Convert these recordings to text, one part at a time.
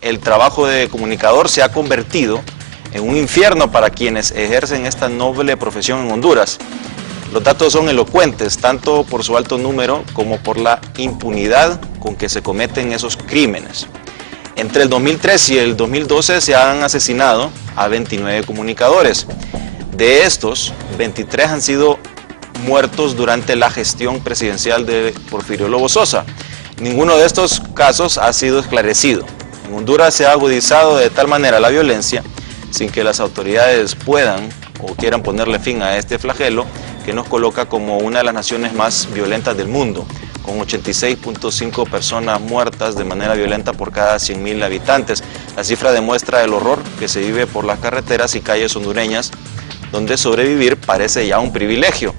el trabajo de comunicador se ha convertido en un infierno para quienes ejercen esta noble profesión en Honduras. Los datos son elocuentes, tanto por su alto número como por la impunidad con que se cometen esos crímenes. Entre el 2013 y el 2012 se han asesinado a 29 comunicadores. De estos, 23 han sido muertos durante la gestión presidencial de Porfirio Lobo Sosa. Ninguno de estos casos ha sido esclarecido. En Honduras se ha agudizado de tal manera la violencia, sin que las autoridades puedan o quieran ponerle fin a este flagelo, que nos coloca como una de las naciones más violentas del mundo, con 86.5 personas muertas de manera violenta por cada 100.000 habitantes. La cifra demuestra el horror que se vive por las carreteras y calles hondureñas, donde sobrevivir parece ya un privilegio.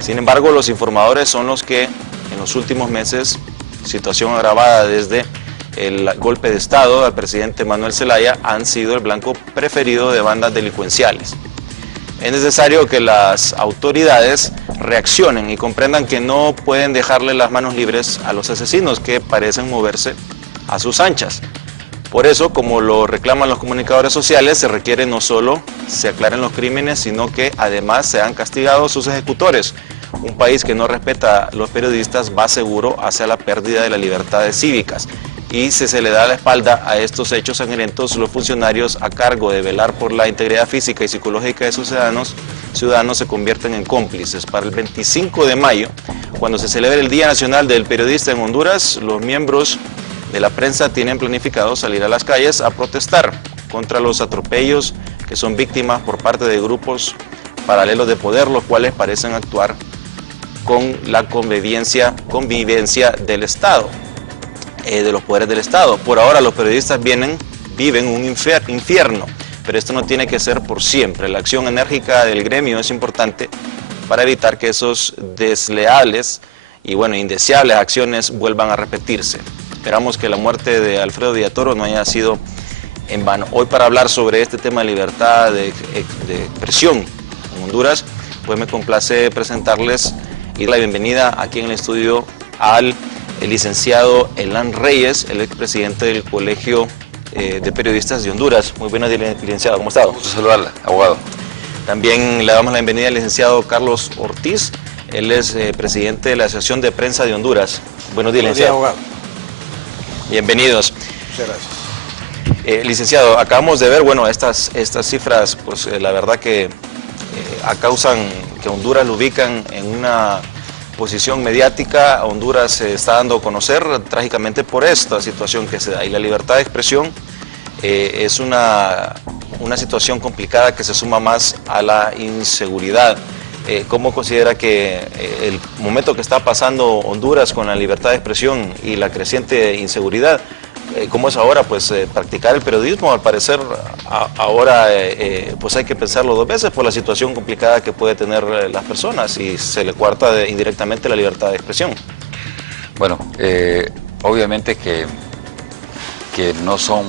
Sin embargo, los informadores son los que en los últimos meses, situación agravada desde el golpe de Estado al presidente Manuel Zelaya, han sido el blanco preferido de bandas delincuenciales. Es necesario que las autoridades reaccionen y comprendan que no pueden dejarle las manos libres a los asesinos que parecen moverse a sus anchas. Por eso, como lo reclaman los comunicadores sociales, se requiere no solo se aclaren los crímenes, sino que además sean castigados sus ejecutores. Un país que no respeta a los periodistas va seguro hacia la pérdida de las libertades cívicas. Y si se le da la espalda a estos hechos sangrientos, los funcionarios a cargo de velar por la integridad física y psicológica de sus ciudadanos se convierten en cómplices. Para el 25 de mayo, cuando se celebre el Día Nacional del Periodista en Honduras, los miembros de la prensa tienen planificado salir a las calles a protestar contra los atropellos que son víctimas por parte de grupos paralelos de poder, los cuales parecen actuar con la convivencia del Estado, de los poderes del Estado. Por ahora los periodistas viven un infierno, pero esto no tiene que ser por siempre. La acción enérgica del gremio es importante para evitar que esos desleales y indeseables acciones vuelvan a repetirse. Esperamos que la muerte de Alfredo Villatoro no haya sido en vano. Hoy, para hablar sobre este tema de libertad de expresión en Honduras, pues me complace presentarles y la bienvenida aquí en el estudio al licenciado Elan Reyes, el expresidente del Colegio de Periodistas de Honduras. Muy buenos días, licenciado, ¿cómo está? Gusto saludarla, abogado. También le damos la bienvenida al licenciado Carlos Ortiz, él es presidente de la Asociación de Prensa de Honduras. Buenos días, licenciado. Buenos días, abogado. Bienvenidos. Muchas gracias. Licenciado, acabamos de ver, estas cifras, pues la verdad que causan que Honduras lo ubican en una posición mediática. Honduras se está dando a conocer trágicamente por esta situación que se da, y la libertad de expresión es una situación complicada que se suma más a la inseguridad. ¿Cómo considera que el momento que está pasando Honduras con la libertad de expresión y la creciente inseguridad, cómo es ahora practicar el periodismo? Al parecer ahora pues hay que pensarlo dos veces por la situación complicada que puede tener las personas y se le coarta indirectamente la libertad de expresión. Bueno, obviamente que no son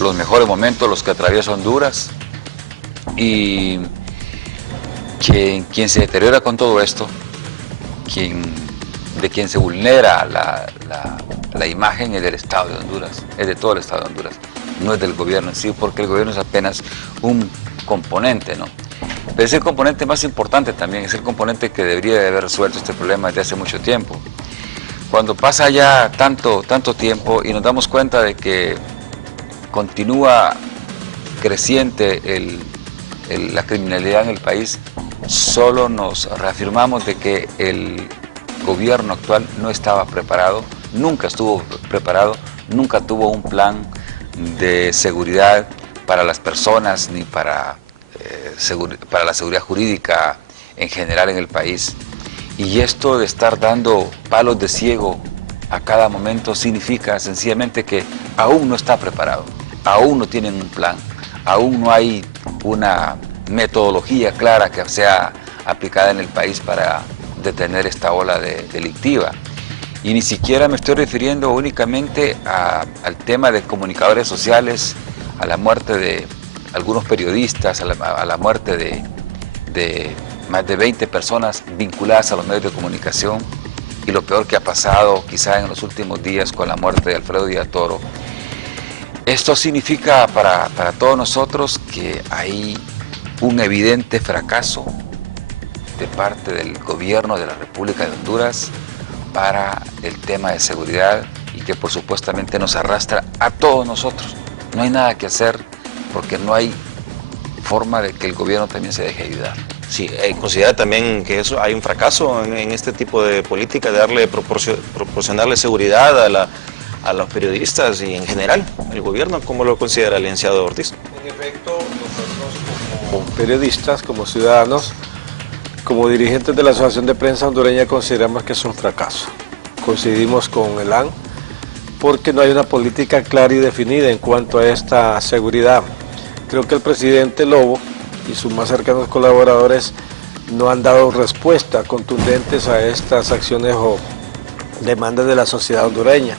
los mejores momentos los que atraviesa Honduras, y quien se deteriora con todo esto, de quien se vulnera la imagen es del Estado de Honduras, es de todo el Estado de Honduras, no es del gobierno en sí, porque el gobierno es apenas un componente, ¿no? Pero es el componente más importante también, es el componente que debería de haber resuelto este problema desde hace mucho tiempo. Cuando pasa ya tanto tiempo y nos damos cuenta de que continúa creciente la criminalidad en el país, solo nos reafirmamos de que el gobierno actual no estaba preparado, nunca estuvo preparado, nunca tuvo un plan de seguridad para las personas ni para la seguridad jurídica en general en el país. Y esto de estar dando palos de ciego a cada momento significa sencillamente que aún no está preparado, aún no tienen un plan, aún no hay una metodología clara que sea aplicada en el país para detener esta ola delictiva. Y ni siquiera me estoy refiriendo únicamente al tema de comunicadores sociales, a la muerte de algunos periodistas, a la muerte de más de 20 personas vinculadas a los medios de comunicación, y lo peor que ha pasado quizá en los últimos días con la muerte de Alfredo Villatoro. Esto significa para todos nosotros que hay un evidente fracaso de parte del gobierno de la República de Honduras para el tema de seguridad y que por supuestamente nos arrastra a todos nosotros. No hay nada que hacer porque no hay forma de que el gobierno también se deje ayudar. Sí, considera también que eso hay un fracaso en este tipo de política, de darle proporcionarle seguridad a los periodistas y en general el gobierno. ¿Cómo lo considera el licenciado Ortiz? En efecto, nosotros como periodistas, como ciudadanos, como dirigentes de la Asociación de Prensa Hondureña consideramos que es un fracaso. Coincidimos con el AN porque no hay una política clara y definida en cuanto a esta seguridad. Creo que el presidente Lobo y sus más cercanos colaboradores no han dado respuesta contundentes a estas acciones o demandas de la sociedad hondureña.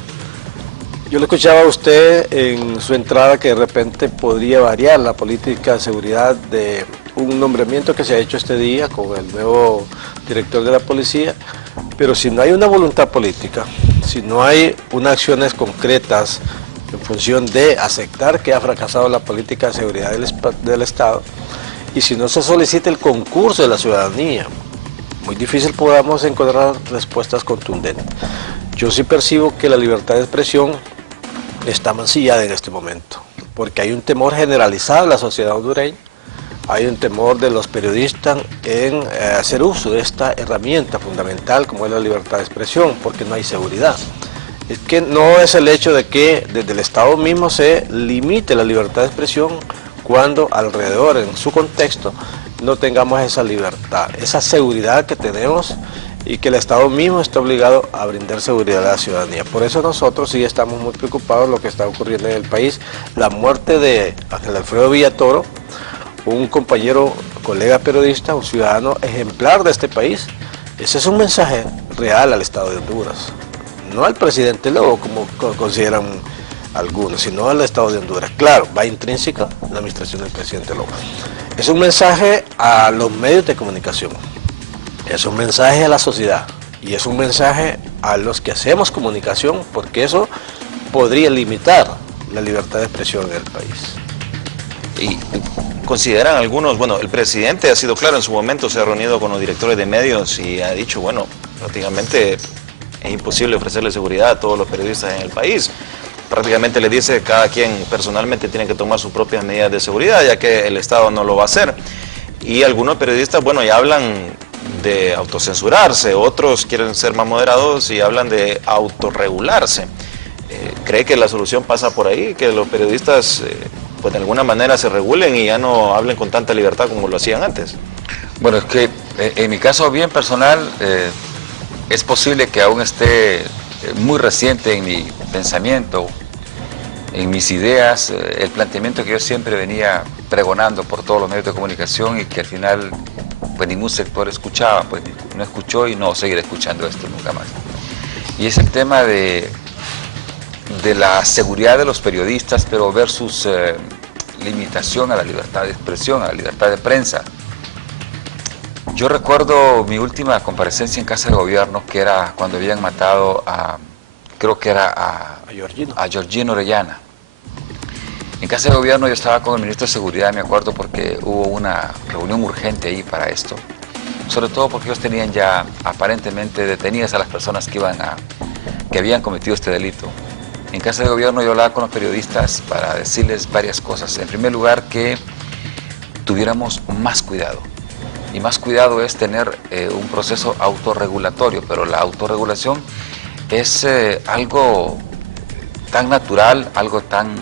Yo le escuchaba a usted en su entrada que de repente podría variar la política de seguridad de un nombramiento que se ha hecho este día con el nuevo director de la policía, pero si no hay una voluntad política, si no hay unas acciones concretas en función de aceptar que ha fracasado la política de seguridad del Estado, y si no se solicita el concurso de la ciudadanía, muy difícil podamos encontrar respuestas contundentes. Yo sí percibo que la libertad de expresión está mancillada en este momento, porque hay un temor generalizado en la sociedad hondureña, hay un temor de los periodistas en hacer uso de esta herramienta fundamental como es la libertad de expresión, porque no hay seguridad. Es que no es el hecho de que desde el Estado mismo se limite la libertad de expresión cuando alrededor, en su contexto, no tengamos esa libertad, esa seguridad que tenemos y que el Estado mismo está obligado a brindar seguridad a la ciudadanía. Por eso nosotros sí estamos muy preocupados de lo que está ocurriendo en el país. La muerte de Ángel Alfredo Villatoro, un compañero, colega periodista, un ciudadano ejemplar de este país, ese es un mensaje real al Estado de Honduras. No al presidente Lobo, como consideran algunos, sino al Estado de Honduras. Claro, va intrínseca la administración del presidente Lobo. Es un mensaje a los medios de comunicación, es un mensaje a la sociedad y es un mensaje a los que hacemos comunicación, porque eso podría limitar la libertad de expresión en el país. Y consideran algunos, bueno, el presidente ha sido claro en su momento, se ha reunido con los directores de medios y ha dicho, bueno, prácticamente es imposible ofrecerle seguridad a todos los periodistas en el país. Prácticamente le dice que cada quien personalmente tiene que tomar sus propias medidas de seguridad, ya que el Estado no lo va a hacer. Y algunos periodistas, bueno, ya hablan de autocensurarse, otros quieren ser más moderados y hablan de autorregularse. ¿Cree que la solución pasa por ahí, que los periodistas pues de alguna manera se regulen y ya no hablen con tanta libertad como lo hacían antes? Bueno, es que en mi caso bien personal, es posible que aún esté muy reciente en mi pensamiento, en mis ideas, el planteamiento que yo siempre venía pregonando por todos los medios de comunicación y que al final pues ningún sector escuchaba, pues no escuchó y no seguirá escuchando esto nunca más. Y es el tema de la seguridad de los periodistas, pero versus limitación a la libertad de expresión, a la libertad de prensa. Yo recuerdo mi última comparecencia en Casa de Gobierno, que era cuando habían matado a, creo que era a Georgino Orellana. En Casa de Gobierno yo estaba con el ministro de Seguridad, me acuerdo, porque hubo una reunión urgente ahí para esto. Sobre todo porque ellos tenían ya aparentemente detenidas a las personas que habían cometido este delito. En Casa de Gobierno yo hablaba con los periodistas para decirles varias cosas. En primer lugar, que tuviéramos más cuidado. Y más cuidado es tener un proceso autorregulatorio, pero la autorregulación es algo tan natural, algo tan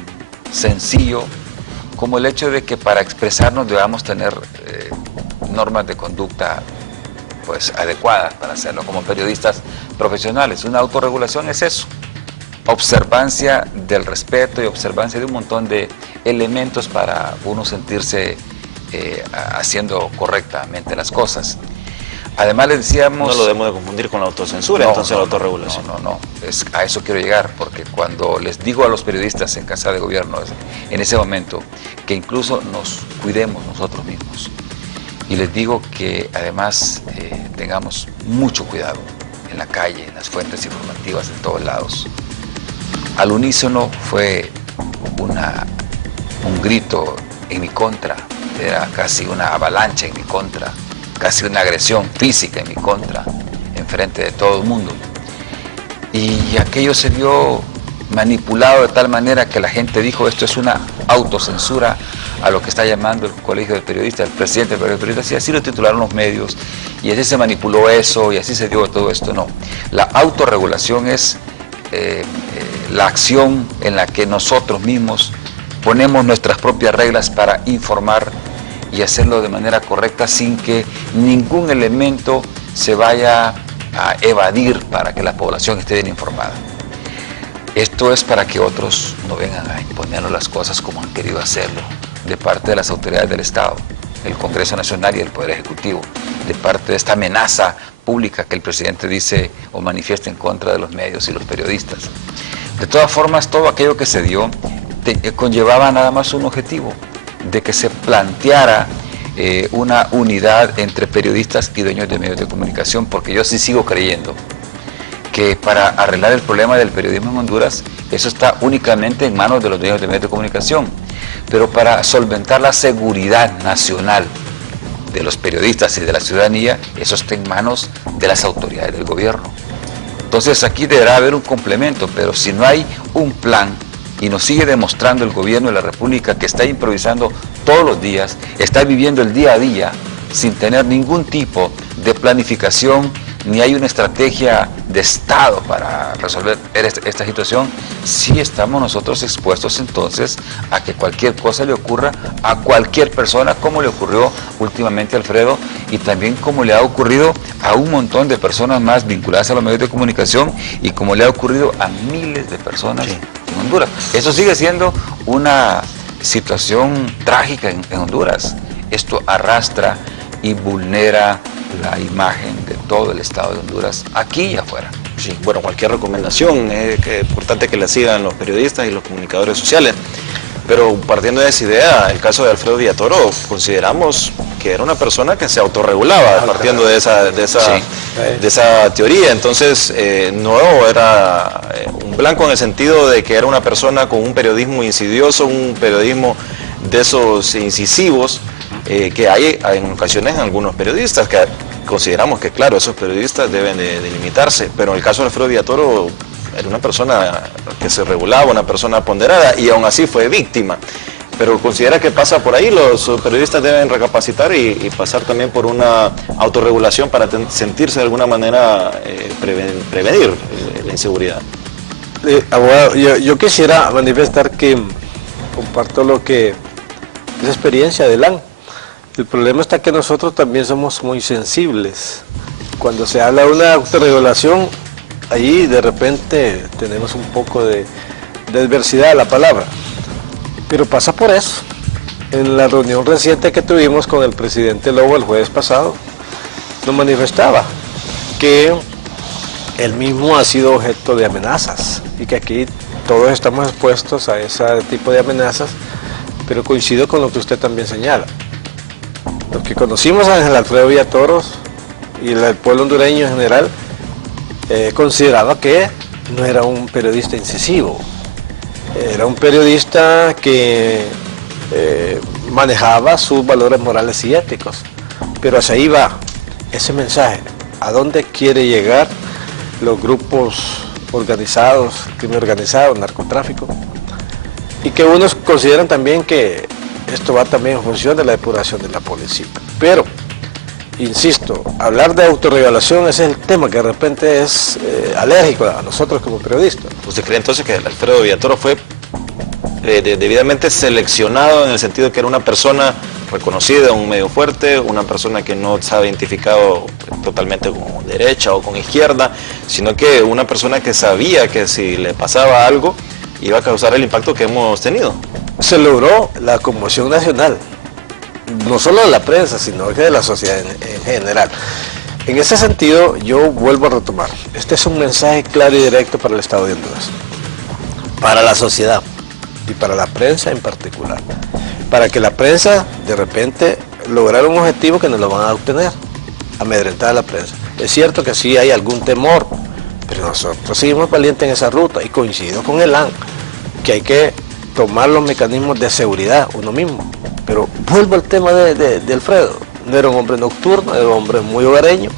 sencillo como el hecho de que para expresarnos debamos tener normas de conducta pues adecuadas para hacerlo como periodistas profesionales. Una autorregulación es eso, observancia del respeto y observancia de un montón de elementos para uno sentirse haciendo correctamente las cosas. Además les decíamos... No lo debemos de confundir con la autocensura, entonces la autorregulación. No, a eso quiero llegar, porque cuando les digo a los periodistas en Casa de Gobierno, en ese momento, que incluso nos cuidemos nosotros mismos, y les digo que además tengamos mucho cuidado en la calle, en las fuentes informativas, en todos lados. Al unísono fue un grito en mi contra, era casi una avalancha en mi contra, casi una agresión física en mi contra, enfrente de todo el mundo. Y aquello se vio manipulado de tal manera que la gente dijo, esto es una autocensura a lo que está llamando el Colegio de Periodistas, el presidente del Colegio de Periodistas, y así lo titularon los medios, y así se manipuló eso, y así se dio todo esto. No, la autorregulación es la acción en la que nosotros mismos ponemos nuestras propias reglas para informar y hacerlo de manera correcta sin que ningún elemento se vaya a evadir para que la población esté bien informada. Esto es para que otros no vengan a imponernos las cosas como han querido hacerlo, de parte de las autoridades del Estado, el Congreso Nacional y el Poder Ejecutivo, de parte de esta amenaza pública que el presidente dice o manifiesta en contra de los medios y los periodistas. De todas formas, todo aquello que se dio conllevaba nada más un objetivo, de que se planteara una unidad entre periodistas y dueños de medios de comunicación, porque yo sí sigo creyendo que para arreglar el problema del periodismo en Honduras, eso está únicamente en manos de los dueños de medios de comunicación, pero para solventar la seguridad nacional de los periodistas y de la ciudadanía, eso está en manos de las autoridades del gobierno. Entonces aquí deberá haber un complemento, pero si no hay un plan y nos sigue demostrando el gobierno de la República que está improvisando todos los días, está viviendo el día a día sin tener ningún tipo de planificación, ni hay una estrategia de Estado para resolver esta situación, sí estamos nosotros expuestos entonces a que cualquier cosa le ocurra a cualquier persona, como le ocurrió últimamente a Alfredo y también como le ha ocurrido a un montón de personas más vinculadas a los medios de comunicación y como le ha ocurrido a miles de personas en Honduras. Eso sigue siendo una situación trágica en Honduras. Esto arrastra y vulnera la imagen de todo el Estado de Honduras, aquí y afuera. Sí, bueno, cualquier recomendación, es importante que la sigan los periodistas y los comunicadores sociales, pero partiendo de esa idea, el caso de Alfredo Villatoro, consideramos que era una persona que se autorregulaba, partiendo de esa teoría, entonces no era un blanco en el sentido de que era una persona con un periodismo insidioso, un periodismo de esos incisivos, que hay en ocasiones algunos periodistas que consideramos que, claro, esos periodistas deben de limitarse, pero en el caso de Alfredo Villatoro era una persona que se regulaba, una persona ponderada y aún así fue víctima. Pero considera que pasa por ahí, los periodistas deben recapacitar y pasar también por una autorregulación para sentirse de alguna manera prevenir la inseguridad. Abogado, yo quisiera manifestar que comparto lo que es experiencia de LAN. El problema está que nosotros también somos muy sensibles. Cuando se habla de una autorregulación, ahí de repente tenemos un poco de adversidad a la palabra. Pero pasa por eso. En la reunión reciente que tuvimos con el presidente Lobo el jueves pasado, nos manifestaba que él mismo ha sido objeto de amenazas y que aquí todos estamos expuestos a ese tipo de amenazas, pero coincido con lo que usted también señala. Los que conocimos a Ángel Alfredo Villatoro y el pueblo hondureño en general consideraba que no era un periodista incisivo, era un periodista que manejaba sus valores morales y éticos, pero hacia ahí va ese mensaje, a dónde quiere llegar los grupos organizados, crimen organizado, narcotráfico, y que unos consideran también que esto va también en función de la depuración de la policía. Pero, insisto, hablar de autorregulación ese es el tema que de repente es alérgico a nosotros como periodistas. ¿Usted cree entonces que Alfredo Villatoro fue debidamente seleccionado en el sentido de que era una persona reconocida, un medio fuerte, una persona que no se ha identificado totalmente con derecha o con izquierda, sino que una persona que sabía que si le pasaba algo iba a causar el impacto que hemos tenido? Se logró la conmoción nacional, no solo de la prensa, sino que de la sociedad en general. En ese sentido, yo vuelvo a retomar, este es un mensaje claro y directo para el Estado de Honduras, para la sociedad y para la prensa en particular, para que la prensa de repente lograra un objetivo que no lo van a obtener, amedrentar a la prensa. Es cierto que sí hay algún temor, pero nosotros seguimos valientes en esa ruta y coincido con el LAN, que hay que tomar los mecanismos de seguridad uno mismo. Pero vuelvo al tema de Alfredo. No era un hombre nocturno, era un hombre muy hogareño.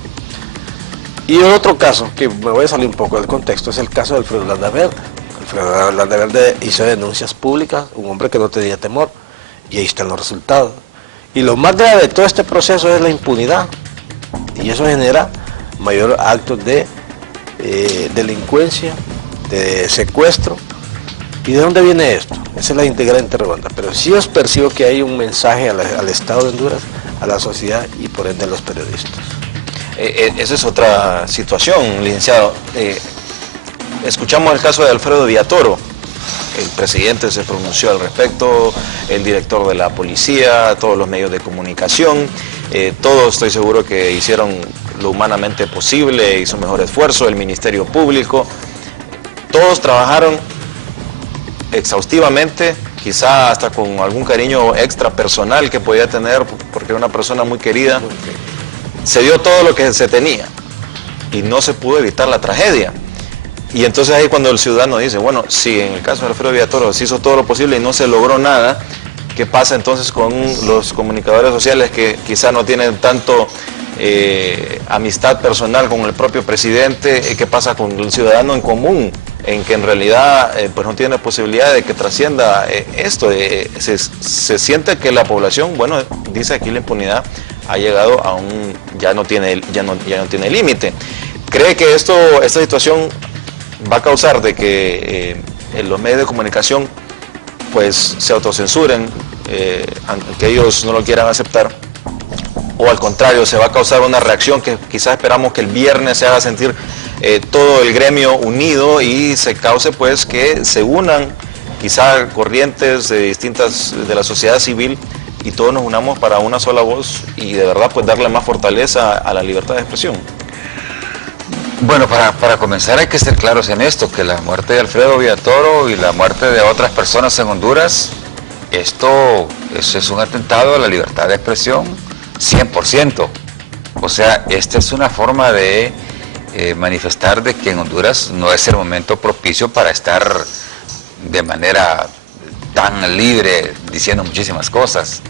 Y otro caso, que me voy a salir un poco del contexto, es el caso de Alfredo Landaverde. Alfredo Landaverde hizo denuncias públicas, un hombre que no tenía temor, y ahí están los resultados. Y lo más grave de todo este proceso es la impunidad, y eso genera mayor actos de delincuencia, de secuestro. ¿Y de dónde viene esto? Esa es la integral interrogante. Pero sí os percibo que hay un mensaje al Estado de Honduras, a la sociedad y por ende a los periodistas. Esa es otra situación, licenciado. Escuchamos el caso de Alfredo Villatoro. El presidente se pronunció al respecto, el director de la policía, todos los medios de comunicación, todos estoy seguro que hicieron lo humanamente posible, hizo mejor esfuerzo, el Ministerio Público, todos trabajaron exhaustivamente, quizá hasta con algún cariño extra personal que podía tener, porque era una persona muy querida. Se dio todo lo que se tenía y no se pudo evitar la tragedia. Y entonces ahí cuando el ciudadano dice, bueno, si en el caso de Alfredo Villatoro se hizo todo lo posible y no se logró nada, ¿qué pasa entonces con los comunicadores sociales que quizá no tienen tanto amistad personal con el propio presidente? ¿Qué pasa con el ciudadano en común, en que en realidad pues no tiene posibilidad de que trascienda esto? Se siente que la población, bueno, dice aquí la impunidad ha llegado a un, ya no tiene límite. ¿Cree que esta situación va a causar de que los medios de comunicación pues se autocensuren, que ellos no lo quieran aceptar, o al contrario, se va a causar una reacción que quizás esperamos que el viernes se haga sentir todo el gremio unido y se cause pues que se unan quizás corrientes de distintas de la sociedad civil y todos nos unamos para una sola voz y de verdad pues darle más fortaleza a la libertad de expresión? Bueno, para comenzar hay que ser claros en esto, que la muerte de Alfredo Villatoro y la muerte de otras personas en Honduras, eso es un atentado a la libertad de expresión 100%. O sea, esta es una forma de manifestar de que en Honduras no es el momento propicio para estar de manera tan libre diciendo muchísimas cosas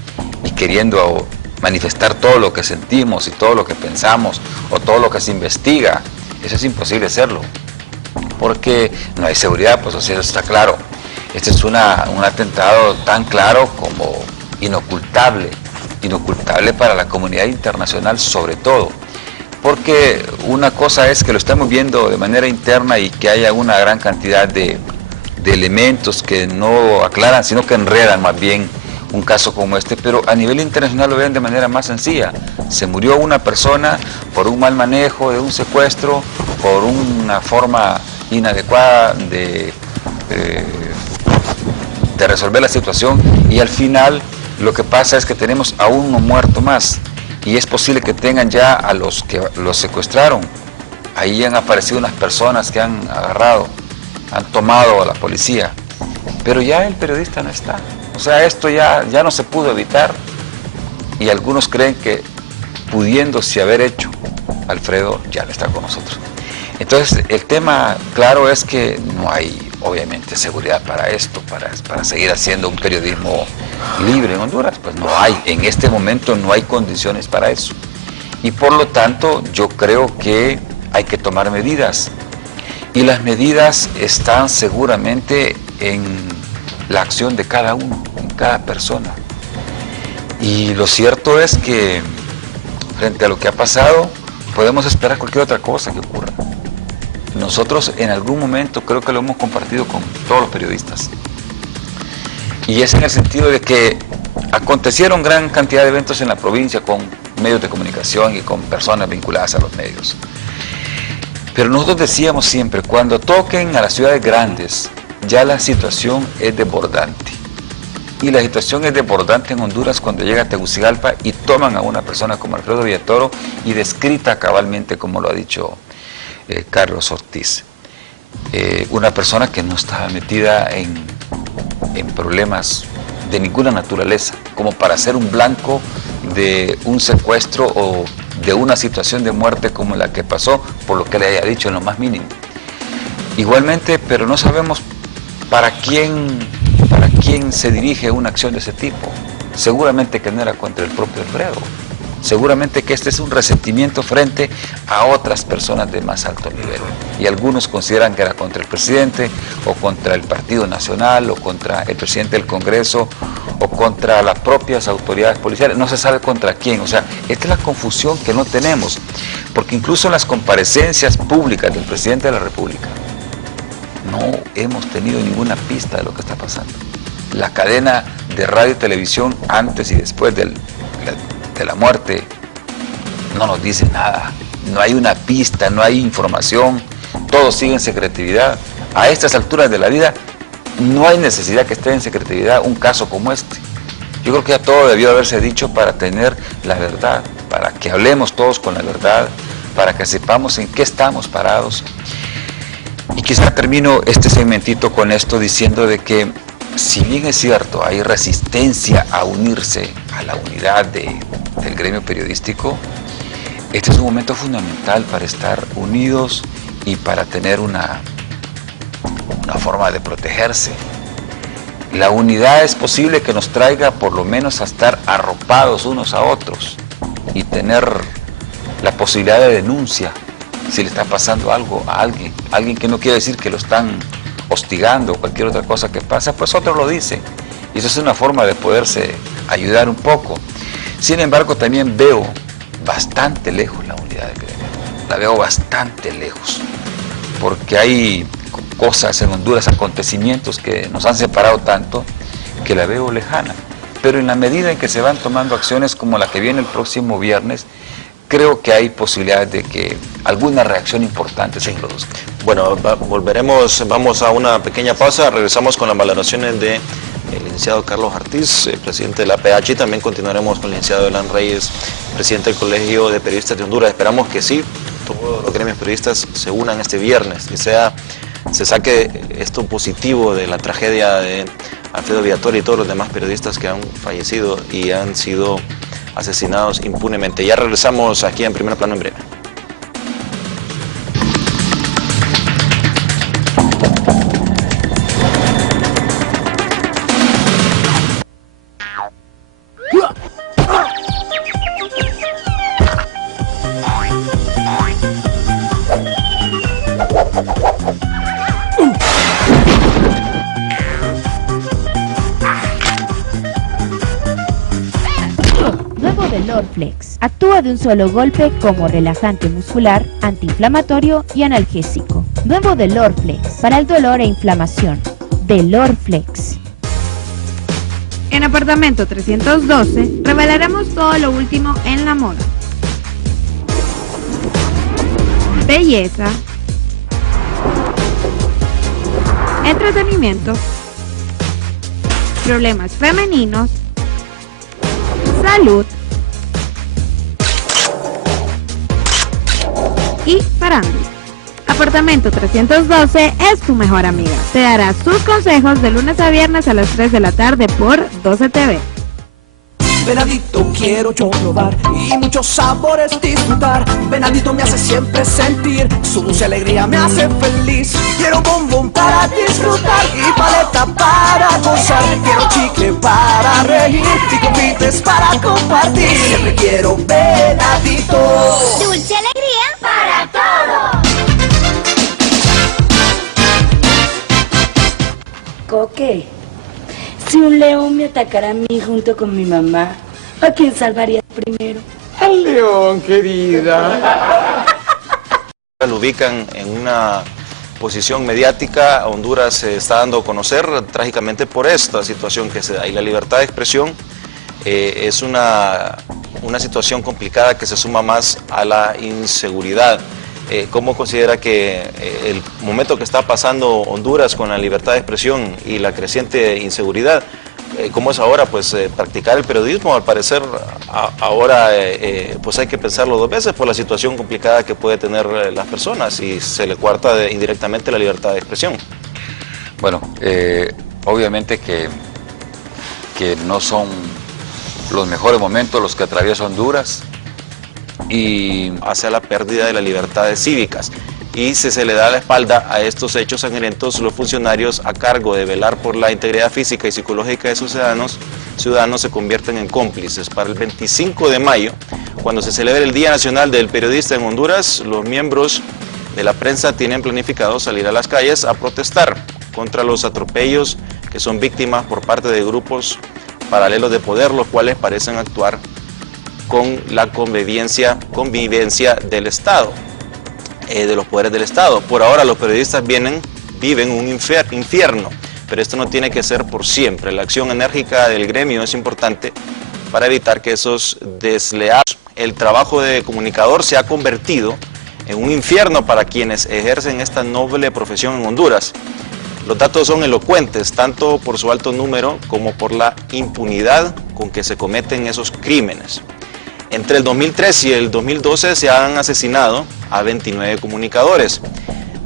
y queriendo manifestar todo lo que sentimos y todo lo que pensamos o todo lo que se investiga. Eso es imposible hacerlo, porque no hay seguridad, pues eso está claro. Este es un atentado tan claro como inocultable para la comunidad internacional sobre todo, porque una cosa es que lo estamos viendo de manera interna y que haya una gran cantidad de elementos que no aclaran, sino que enredan más bien un caso como este, pero a nivel internacional lo ven de manera más sencilla. Se murió una persona por un mal manejo de un secuestro, por una forma inadecuada de resolver la situación, y al final lo que pasa es que tenemos a uno muerto más y es posible que tengan ya a los que los secuestraron. Ahí han aparecido unas personas que han agarrado, han tomado a la policía, pero ya el periodista no está. O sea, esto ya no se pudo evitar y algunos creen que pudiéndose haber hecho, Alfredo ya no está con nosotros. Entonces, el tema claro es que no hay, obviamente, seguridad para esto, para seguir haciendo un periodismo libre en Honduras. Pues no hay, en este momento no hay condiciones para eso. Y por lo tanto, yo creo que hay que tomar medidas. Y las medidas están seguramente en la acción de cada uno, en cada persona. Y lo cierto es que frente a lo que ha pasado, podemos esperar cualquier otra cosa que ocurra. Nosotros en algún momento creo que lo hemos compartido con todos los periodistas. Y es en el sentido de que acontecieron gran cantidad de eventos en la provincia con medios de comunicación y con personas vinculadas a los medios. Pero nosotros decíamos siempre, cuando toquen a las ciudades grandes, ya la situación es desbordante. Y la situación es desbordante en Honduras cuando llega a Tegucigalpa y toman a una persona como Alfredo Villatoro y descrita cabalmente como lo ha dicho Carlos Ortiz. Una persona que no estaba metida en problemas de ninguna naturaleza, como para ser un blanco de un secuestro o de una situación de muerte como la que pasó, por lo que le haya dicho en lo más mínimo. Igualmente, pero no sabemos para quién ¿Para quién se dirige una acción de ese tipo? Seguramente que no era contra el propio Alfredo. Seguramente que este es un resentimiento frente a otras personas de más alto nivel. Y algunos consideran que era contra el presidente, o contra el Partido Nacional, o contra el presidente del Congreso, o contra las propias autoridades policiales. No se sabe contra quién. O sea, esta es la confusión que no tenemos. Porque incluso en las comparecencias públicas del presidente de la República, no hemos tenido ninguna pista de lo que está pasando. La cadena de radio y televisión antes y después de la muerte no nos dice nada. No hay una pista, no hay información, todo sigue en secretividad. A estas alturas de la vida no hay necesidad que esté en secretividad un caso como este. Yo creo que ya todo debió haberse dicho para tener la verdad, para que hablemos todos con la verdad, para que sepamos en qué estamos parados. Y quizá termino este segmentito con esto diciendo de que, si bien es cierto, hay resistencia a unirse a la unidad del gremio periodístico, este es un momento fundamental para estar unidos y para tener una forma de protegerse. La unidad es posible que nos traiga por lo menos a estar arropados unos a otros y tener la posibilidad de denuncia si le está pasando algo a alguien que no quiere decir que lo están hostigando o cualquier otra cosa que pasa, pues otro lo dice. Y eso es una forma de poderse ayudar un poco. Sin embargo, también veo bastante lejos la unidad del gremio. La veo bastante lejos. Porque hay cosas en Honduras, acontecimientos que nos han separado tanto, que la veo lejana. Pero en la medida en que se van tomando acciones como la que viene el próximo viernes, creo que hay posibilidades de que alguna reacción importante se produzca. Bueno, vamos a una pequeña pausa, regresamos con las valoraciones del licenciado Carlos Ortiz, presidente de la PH, y también continuaremos con el licenciado Elan Reyes, presidente del Colegio de Periodistas de Honduras. Esperamos que sí, todos los gremios periodistas se unan este viernes y se saque esto positivo de la tragedia de Alfredo Villator y todos los demás periodistas que han fallecido y han sido asesinados impunemente. Ya regresamos aquí en Primer Plano en breve. Dorflex. Actúa de un solo golpe como relajante muscular, antiinflamatorio y analgésico. Nuevo Dorflex para el dolor e inflamación. Dorflex. En apartamento 312 revelaremos todo lo último en la moda, belleza, entretenimiento, problemas femeninos, salud y farándula. Apartamento 312 es tu mejor amiga. Te dará sus consejos de lunes a viernes a las 3 de la tarde por 12 TV. Venadito quiero yo probar y muchos sabores disfrutar. Venadito me hace siempre sentir, su dulce alegría me hace feliz. Quiero bombón para disfrutar y paleta para gozar. Quiero chicle para reír y confites para compartir. Siempre quiero Venadito. Dulce alegría para todos. Coque, si un león me atacara a mí junto con mi mamá, ¿a quién salvaría primero? Al león, querida. Lo ubican en una posición mediática. Honduras se está dando a conocer trágicamente por esta situación que se da. Y la libertad de expresión es una situación complicada que se suma más a la inseguridad. ¿Cómo considera que el momento que está pasando Honduras con la libertad de expresión y la creciente inseguridad, cómo es ahora pues practicar el periodismo? Al parecer ahora pues hay que pensarlo dos veces por la situación complicada que puede tener las personas y se le coarta indirectamente la libertad de expresión. Bueno, obviamente que no son los mejores momentos los que atraviesa Honduras, y hacia la pérdida de las libertades cívicas. y si se le da la espalda a estos hechos sangrientos, los funcionarios a cargo de velar por la integridad física y psicológica de sus ciudadanos se convierten en cómplices. Para el 25 de mayo, cuando se celebre el Día Nacional del Periodista en Honduras, los miembros de la prensa tienen planificado salir a las calles a protestar contra los atropellos que son víctimas por parte de grupos paralelos de poder, los cuales parecen actuar con la convivencia del Estado, de los poderes del Estado. Por ahora los periodistas viven un infierno, pero esto no tiene que ser por siempre. La acción enérgica del gremio es importante para evitar que esos desleales. El trabajo de comunicador se ha convertido en un infierno para quienes ejercen esta noble profesión en Honduras. Los datos son elocuentes, tanto por su alto número como por la impunidad con que se cometen esos crímenes. Entre el 2013 y el 2012 se han asesinado a 29 comunicadores.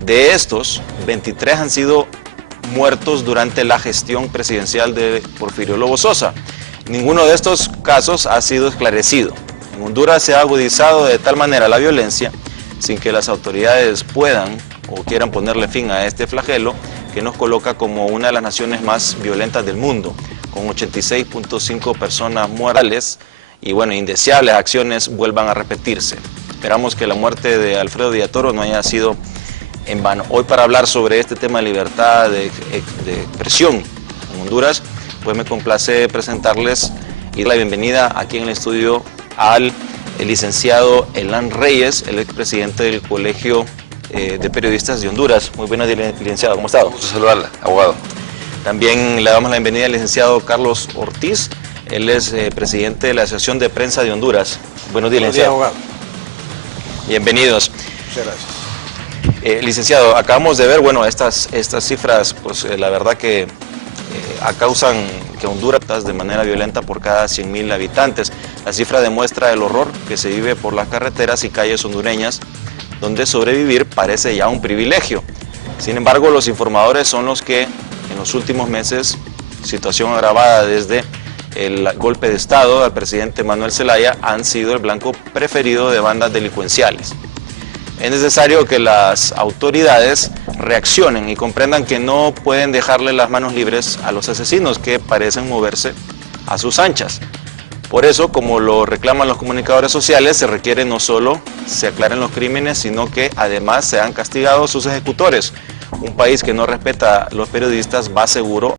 De estos, 23 han sido muertos durante la gestión presidencial de Porfirio Lobo Sosa. Ninguno de estos casos ha sido esclarecido. En Honduras se ha agudizado de tal manera la violencia, sin que las autoridades puedan o quieran ponerle fin a este flagelo, que nos coloca como una de las naciones más violentas del mundo, con 86.5 personas muertas y bueno, indeseables acciones vuelvan a repetirse. Esperamos que la muerte de Alfredo Villatoro no haya sido en vano. Hoy, para hablar sobre este tema de libertad de expresión en Honduras, pues me complace presentarles y dar la bienvenida aquí en el estudio al licenciado Elan Reyes, el expresidente del Colegio de Periodistas de Honduras. Muy buenos días, licenciado, ¿cómo está? Gusto saludarla, abogado. También le damos la bienvenida al licenciado Carlos Ortiz, él es presidente de la Asociación de Prensa de Honduras. Buenos días, licenciado. Buenos días, abogado. Bienvenidos. Muchas gracias. Licenciado, acabamos de ver, bueno, estas cifras, pues la verdad que causan que Honduras de manera violenta por cada 100.000 habitantes. La cifra demuestra el horror que se vive por las carreteras y calles hondureñas, donde sobrevivir parece ya un privilegio. Sin embargo, los informadores son los que en los últimos meses, situación agravada desde el golpe de Estado al presidente Manuel Zelaya, han sido el blanco preferido de bandas delincuenciales. Es necesario que las autoridades reaccionen y comprendan que no pueden dejarle las manos libres a los asesinos que parecen moverse a sus anchas. Por eso, como lo reclaman los comunicadores sociales, se requiere no solo se aclaren los crímenes, sino que además sean castigados sus ejecutores. Un país que no respeta a los periodistas va seguro